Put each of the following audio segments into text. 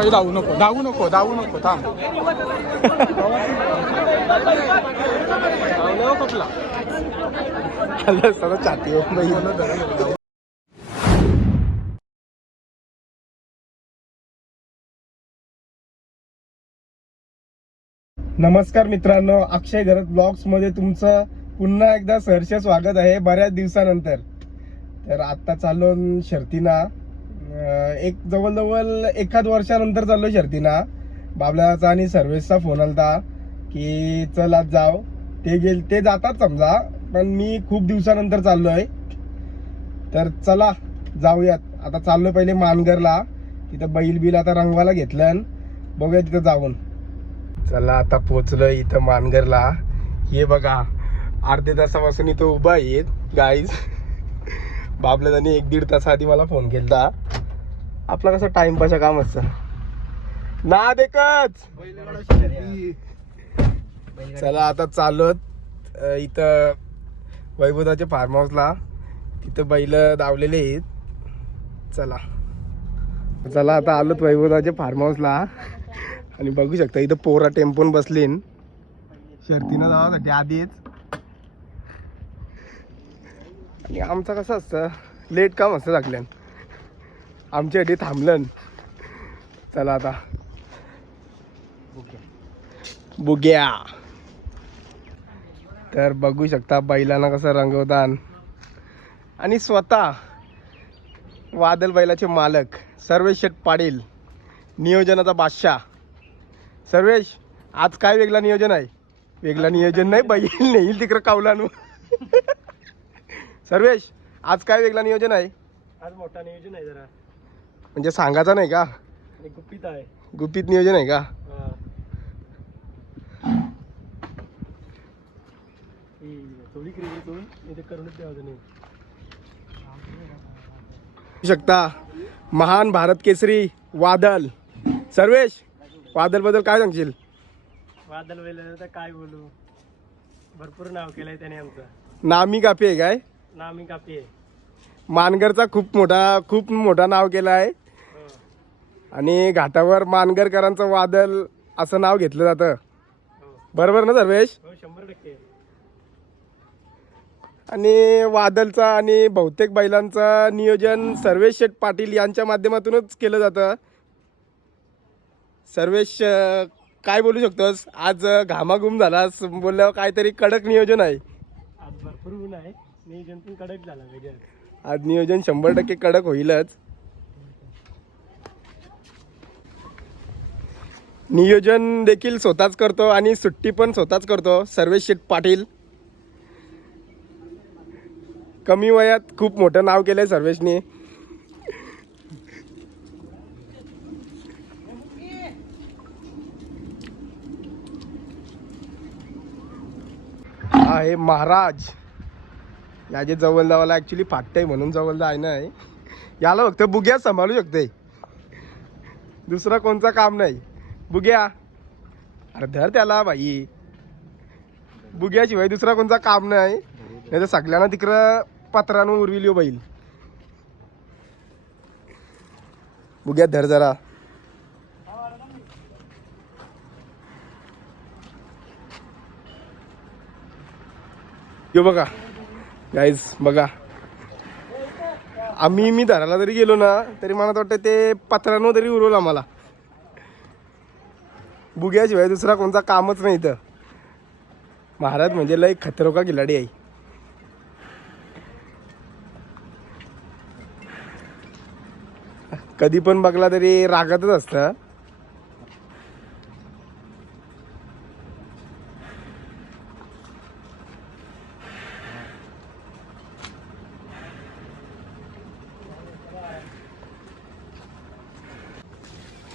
काही धावू नको धावू नको धावू नको थांब. सगळं छाती हो बाई. नमस्कार मित्रांनो, अक्षय घरत ब्लॉग्स मध्ये तुमचं पुन्हा एकदा सहर्ष स्वागत आहे बऱ्याच दिवसानंतर. तर आता चाललो शर्तीना, एक जवळजवळ एखाद वर्षानंतर चाललो शर्तीना. बाबल्याचा आणि सर्वेशचा फोन आलता की चल आज जाव. ते जातात समजा, पण मी खूप दिवसानंतर चाललोय. तर चला जाऊयात. आता चाललो पहिले मानगरला, तिथं बैल बिल आता रंगवायला घेतलं, बघूया तिथं जाऊन. चला आता पोचलोय इथं मानगरला. हे बघा, अर्ध्या तासापासून इथं उभा आहेत गाईज. बाबल्याने 1-1.5 तास आधी मला फोन केला. आपला कसं टाइमपासचं काम असतं ना देखच. चला आता चालत इथं वैभवदाच्या फार्म हाऊसला. तिथं बैल धावलेले आहेत. चला चला आता आलोत वैभवदाच्या फार्म हाऊसला. आणि बघू शकता इथं पोरा टेम्पोन बसलीन शर्तीनं जावासाठी आधीच. आणि आमचं कसं असतं, लेट काम असतं लागल्यान, आमच्यासाठी थांबलं. चला आता बुग्या. तर बघू शकता बैलांना कसं रंगवतात. आणि स्वतः वादल बैलाचे मालक सर्वेश शेठ पाटील, नियोजनाचा बादशाह. सर्वेश, आज काय वेगळा नियोजन आहे? वेगळा नियोजन नाही, बैल नेईल तिकडं कावलानू. सर्वेश, आज काय वेगळा नियोजन आहे? आज मोठा नियोजन आहे जरा, म्हणजे सांगायचं नाही का? गुपित आहे. गुपित नियोजन आहे का? थोडी क्रिकेट करूनच द्यावं नाही शकता. महान भारत केसरी वादल. सर्वेश, वादल बद्दल काय सांगशील? वादल वेळेला तर काय बोलू, भरपूर नाव केलंय त्याने आमचं. नामी कापी आहे काय? नामी कापी आहे. मानगरचा खूप मोठा नाव केलं आहे. आणि घाटावर मानगरकरांचं वादल असं नाव घेतलं जातं. बरोबर ना सर्वेश? हो, 100%. आणि वादलचा आणि बहुतेक बैलांचं नियोजन सर्वेश शेठ पाटील यांच्या माध्यमातूनच केलं जातं. सर्वेश, काय बोलू शकतोस? आज घामाघूम झालास बोलल्यावर काहीतरी कडक नियोजन आहे. आज भरपूर ऊन आहे, नियोजन पण कडक झाला वेगळं. आज नियोजन 100% कडक होईलच. नियोजन देखील स्वतःच करतो आणि सुट्टी पण स्वतःच करतो सर्वेश शेठ पाटील. कमी वयात खूप मोठं नाव केलंय सर्वेशने. हा हे महाराज, याचे जवळदावाला ऍक्च्युली फाटतंय म्हणून जवळदा आहे ना. याला फक्त बुग्या सांभाळू शकते, दुसरा कोणचं काम नाही. बुग्या, अरे धर त्याला बाई. बुग्याशिवाय दुसरा कोणचा काम नाही. नाही तर सगळ्यांना तिकडं पत्रानं उरविली बैल. बुग्या धर जरा. यो बघा गाईज, बघा, मी धरायला जरी गेलो ना तरी मला वाटतं ते पत्रानं तरी उरवलं आम्हाला. बुग्याशिवाय दुसरा कोणता कामच नाही इथं. महाराज म्हणजे लय खतरो का खिलाडी आहे. कधी पण बघला तरी रागातच असतं.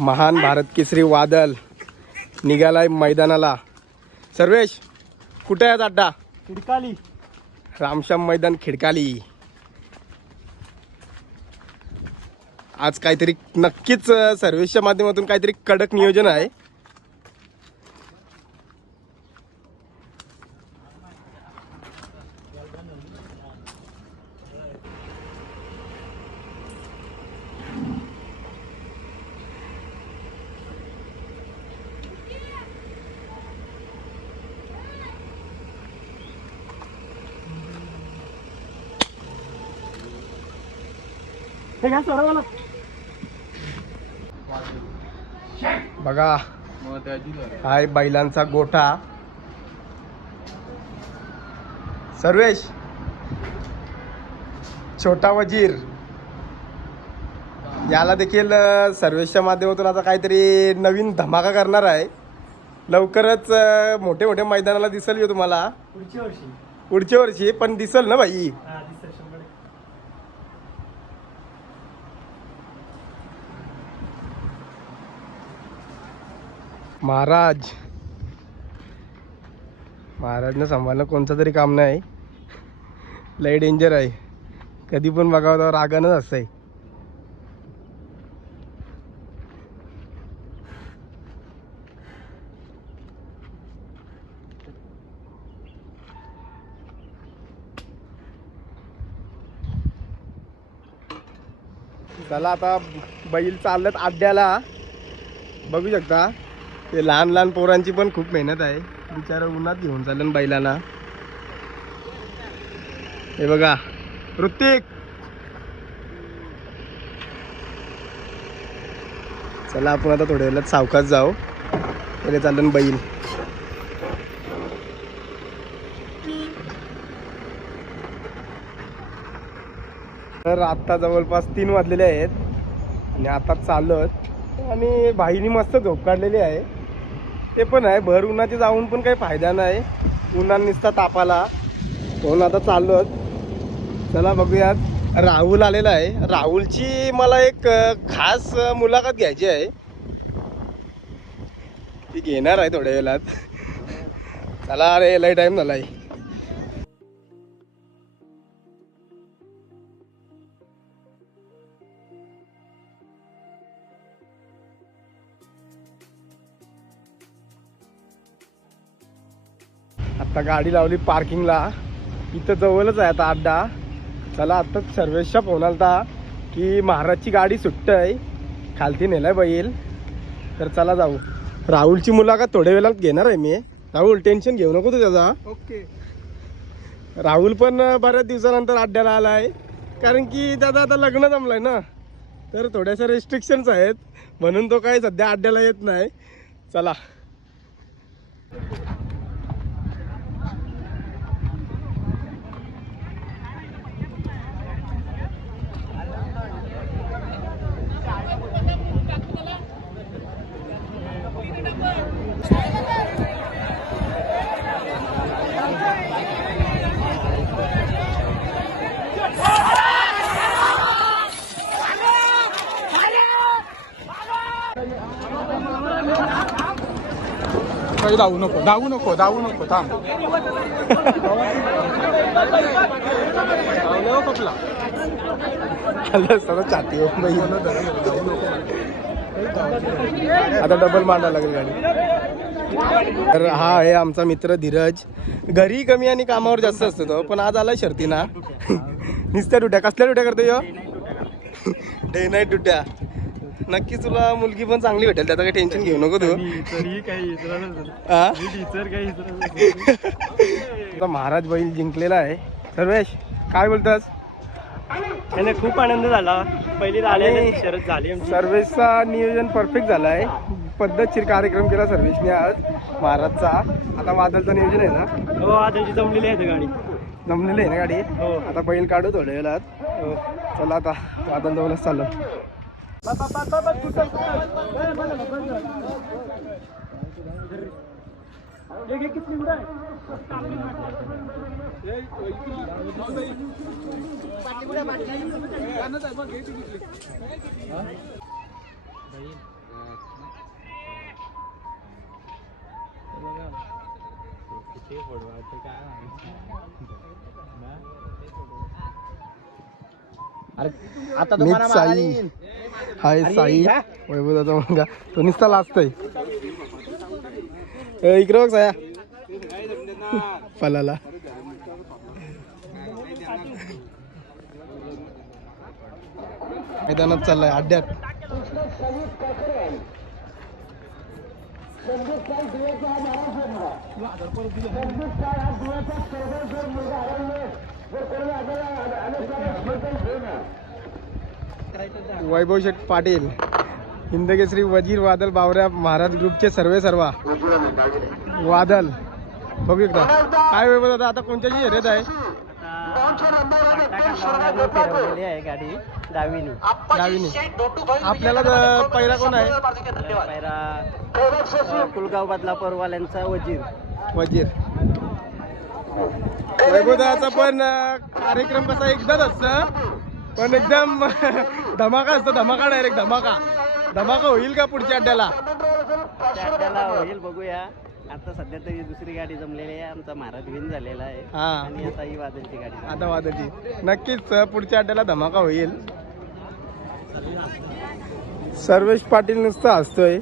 महान भारत केसरी वादल निघालाय मैदानाला. सर्वेश, कुठे आहे अड्डा? खिडकाली, रामश्याम मैदान खिडकाली. आज काहीतरी नक्कीच सर्वेशच्या माध्यमातून काहीतरी कडक नियोजन आहे. हे घ्या सोडा मला. बघा हाय बैलांचा गोठा. सर्वेश, छोटा वजीर याला देखील सर्वेशच्या माध्यमातून आता काहीतरी नवीन धमाका करणार आहे. लवकरच मोठे मोठे मैदानाला दिसेल तुम्हाला पुढच्या वर्षी, पण दिसेल ना भाई. महाराजनं सांभाळणं कोणतं तरी काम नाही. लय डेंजर आहे. कधी पण बघावं तर रागानच असतंय. चला आता बैल चालत अड्ड्याला. बघू शकता ते लहान लहान पोरांची पण खूप मेहनत आहे. बिचारा उन्हात घेऊन चाललं बैलाला. हे बघा ऋतिक. चला आपण आता थोड्या वेळात सावकाश जाऊ. त्याने चाललं बैल. तर आत्ता जवळपास 3 वाजलेले आहेत आणि आता चालत आणि भाईनी मस्त झोप काढलेली आहे. ते पण आहे भर उन्हाची जाऊन पण काही फायदा नाही. उन्हात निसता तापाला म्हणून आता चालत. चला बघूयात. राहुल आलेला आहे. राहुलची मला एक खास मुलाखत घ्यायची आहे. ती घेणार आहे थोड्या वेळात. चला अरे लय टाइम झालाय. आता गाडी लावली पार्किंगला. इथं जवळच आहे आता अड्डा. चला आत्ताच सर्वेशचा फोन आलता की महाराजची गाडी सुट्ट आहे, खालती नेलाय बैल. तर चला जाऊ. राहुलची मुलाखत थोड्या वेळात घेणार आहे मी. राहुल टेन्शन घेऊ नको तू त्याचा. ओके. राहुल पण बऱ्याच दिवसानंतर अड्ड्याला आला आहे. कारण की त्याचा आता लग्न जमलंय ना, तर थोड्याशा रेस्ट्रिक्शन्स आहेत म्हणून तो काही सध्या अड्ड्याला येत नाही. चला. काही धावू नको, धावू नको, धावू नको, थांब. कपला सगळं छाती हो बाई. आता डबल मांडायला लागेल गाडी. तर हा आहे आमचा मित्र धीरज. घरी कमी आणि कामावर जास्त असतो तो, पण आज आला शर्तीना. नुसत्या डुट्या. कसल्या डुट्या करतो यो? Day night डुट्या. नक्की तुला मुलगी पण चांगली भेटेल, त्याचं काही टेन्शन घेऊ नको तू. महाराज बैल जिंकलेला आहे. सर्वेश काय बोलतोस? त्याने खूप आनंद झाला. पहिली आले शरद झाली. सर्वेशचा नियोजन परफेक्ट झाला आहे. पद्धतशीर कार्यक्रम केला सर्वेशने आज महाराजचा. आता वादलचं नियोजन आहे ना? हो, आदलची जमलेली आहे गाडी. जमलेली आहे ना गाडी? हो. आता बैल काढू थोड्या वेळात. हो. चला आता वादल जवळच चालू. आता मीच साई. हाय साई. वैभवचा मुलगा तो निसता लाजतोय. इकडे बघ साया पलाला. मैदानात चाललाय अड्ड्यात. वैभव शेठ पाटील, हिंदकेसरी वजीर वादल बावऱ्या महाराज ग्रुपचे सर्वा वादल. बघू एकदा काय वैभव दादा, आता कोणत्याची शर्यत आहे? फिरवलेली आहे गाडी डावीनी. आपल्याला पहिला कोण आहे? पहिला कुलगाव बदलापूरवाल्यांचा वजीर. वैभवदाचा पण कार्यक्रम कसा एकदाच असतं, पण एकदम धमाका असतो. डायरेक्ट धमाका होईल का पुढच्या अड्ड्याला? अड्ड्याला होईल, बघूया. आता सध्या तरी दुसरी गाडी जमलेली आहे, आमचा महाराज विन झालेला आहे. हा, आणि आता ही वादळची गाडी. आता वादळची नक्कीच पुढच्या अड्ड्याला धमाका होईल. सर्वेश पाटील नुसतं हसतोय.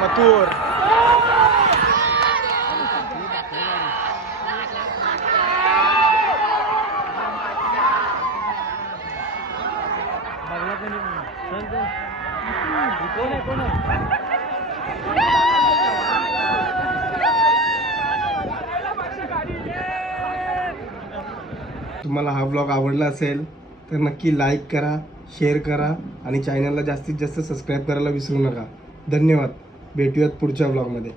मथुर तुम्हाला हा व्लॉग आवडला असेल तर नक्की लाईक करा, शेअर करा आणि चॅनलला जास्तीत जास्त सबस्क्राईब करायला विसरू नका. धन्यवाद. भेटूयात पुढच्या व्लॉगमध्ये.